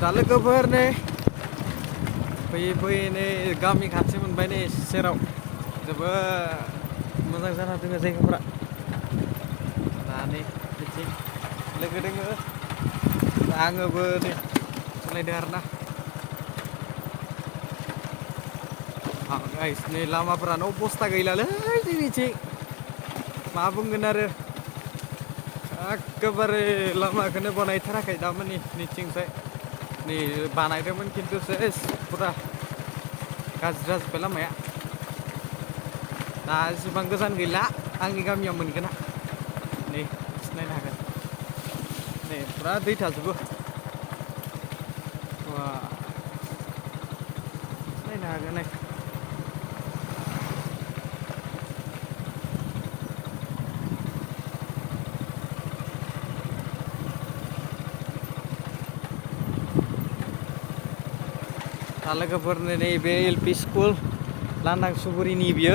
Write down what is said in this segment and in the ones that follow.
दा लोगोफोर नै फैयै फैयै नै गामि खाथि मोनबाय नै सेराव जोबोद मोजां जाना दङ जायगाफोरा दा नै बिथिं लोगो दोङो दा आङोबो नै सालायदों आरोना गाइस नै लामाफोरानो अबस्था गैलालै जोंनिथिं मा बुंगोन आरो एखेबारे लामाखौनो बानायथाराखै दामानि नैथिंजाय नै बानायदोंमोन खिन्थु सेस फुरा गाज्रि जाजोब्बाय लामाया दा एसेबां गोजान गैला आंनि गामियाव मोनगोना नै नायनो हागोन नै फुरा दै थाजोबो बा नायनो हागोन नै दा लोगोफोर नैबे एल-पि स्कुल लांदां सुबुरिनि बियो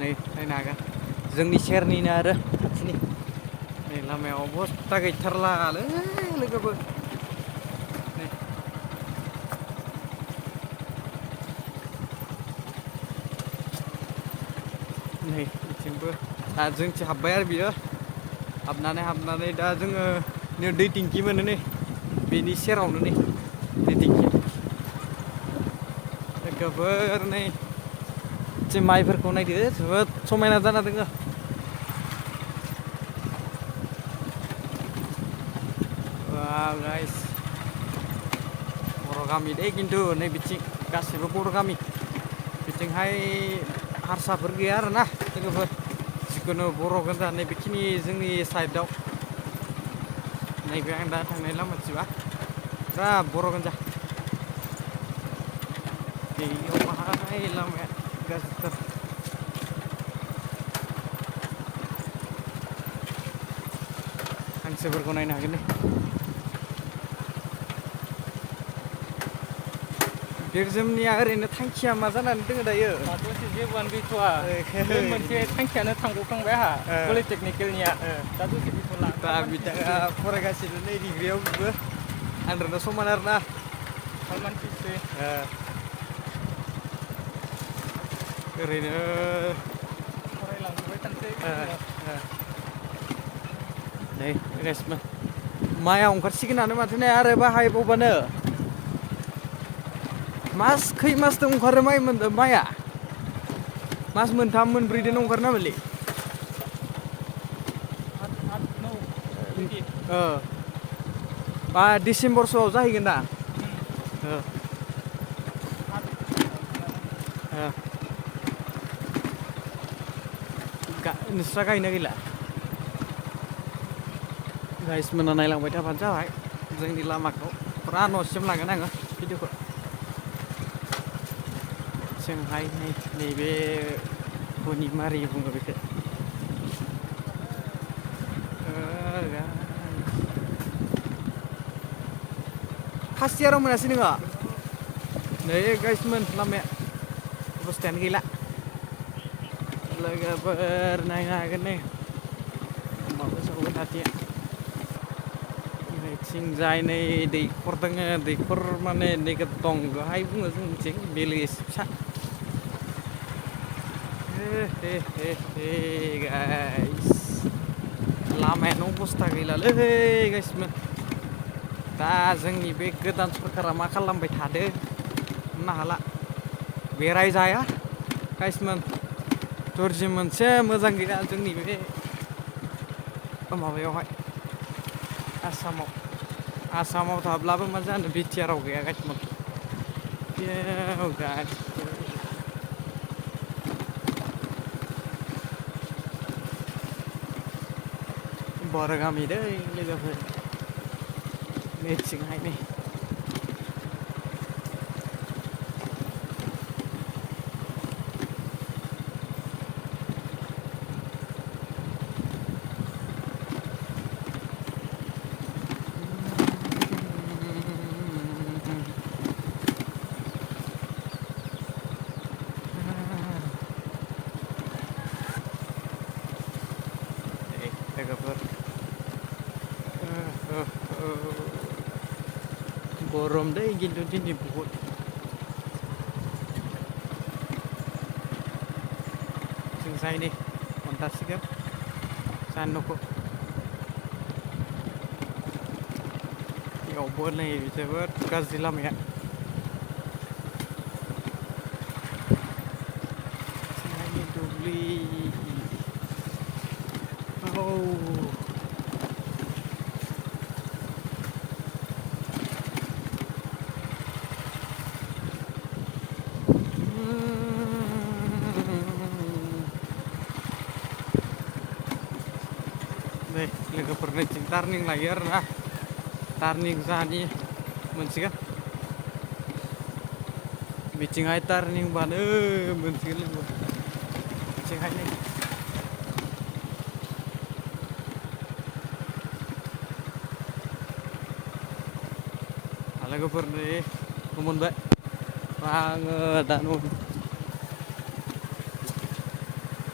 नै नायनो हागोन जोंनि सेरनिनो आरो खाथिनि नै लामायाव अबस्था गैथारलालै लोगोफोर नै नै बिथिंबो दा जोंथिं हाबबाय आरो बियो हाबनानै दा जोङो नै दै टेंखि मोनो नै बेनि सेरावनो नै दै टेंखि लोगोफोर नै माइफोरखौ नायदो जोबोद समायना जाना दोङो वाव गाइस बर' गामि दै खिन्थु नै बिथिं गासिबो बर' गामि बिथिंहाय हारसाफोर गैया आरोना लोगोफोर जिखुनु बर' गोजा नै बेखिनि जोंनि साइडआव नैबे आं दा थांनाय लामाथिंबा फुरा बर' गोजा बेयावहाय लामाया गाज्रिथार हांसोफोरखौ नायनो हागोन दे बिरजोमनिया ओरैनो थांखिया मा जानानै दोङो दायो दसे जेबोआनो गैथ'वा बे मोनसे थांखियानो थांगौखांबाय आंहा पलिटेकनिकेलनिया दा दसे गैथ'ला दा बिथाङा फरायगासिनो नै डिग्रियाव बिबो आंजोंनो समान आरोना सालमान फिसै ओरैनो फरायलांबाय थानोसै नै रेसमोन माइआ ओंखारसिगोनानो माथो ने आरो बाहायबावबानो खै मासजों ओंखारो माइआ मास मोनथाम मोनब्रैदोनो ओंखारो नामालै आठ नौ बिदि बा डिसेम्बरसोआव जाहैगोन दा नोंस्रा गायना गैला गाइस मोना नायलांबाय थाबानो जाबाय जोंनि लामाखौ फुरा न'सिम लांगोन आङो भिडिअखौ जोंहाय नैबे गनिमारि बुङो बेखौ फार्स्ट इयाराव मोनासै नोङो नै गाइसमोन लामाया अबस्थायानो गैला लोगोफोर नायनो हागोन नै माबा सावगोन दाथिया नैथिंजाय नै दैखर दोङो दैखर माने नैखौ दंगहाय बुङो जोंनिथिं बिलो एसे फिसा गाइस लामायानो अबस्था गैलालै गाइसमोन दा जोंनि बे गोदान सरखारा मा खालामबाय थादो होननो हाला बेरायजाया गाइसमोन टुरिजिम मोनसे मोजां गैया जोंनि बे माबायावहाय आसामाव थाब्लाबो मा जानो बिटिआराव गैया गाइसमोन बर' गामि दै लोगोफोर नैथिंहाय नै लोगोफोर गरम दे खिन्थु दिनै बहुद जों जायनि मोनदासिगोन जानो न'खौ बेयावबो नै जोबोद गाज्रि लामाया जोंहानि दुब्लि औ नै लोगोफोरनिथिं टार्निं लायो आरोना टार्निं जाहानि मोनसिगोन बिथिंहाय टार्निंबानो मोनसिगोन लोगो बिथिंहाय नै लोगोफोर नै मोनबाय आङो दा न'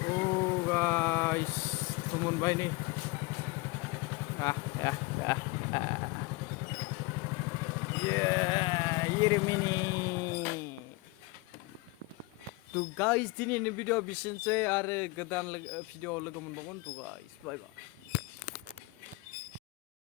औ गाइस मोनबाय नै Yeremini to guys दिनैनि भिडिअ बिसिनोसै आरो गोदान भिडिअ लोगो मोनबावगोन to guys bye bye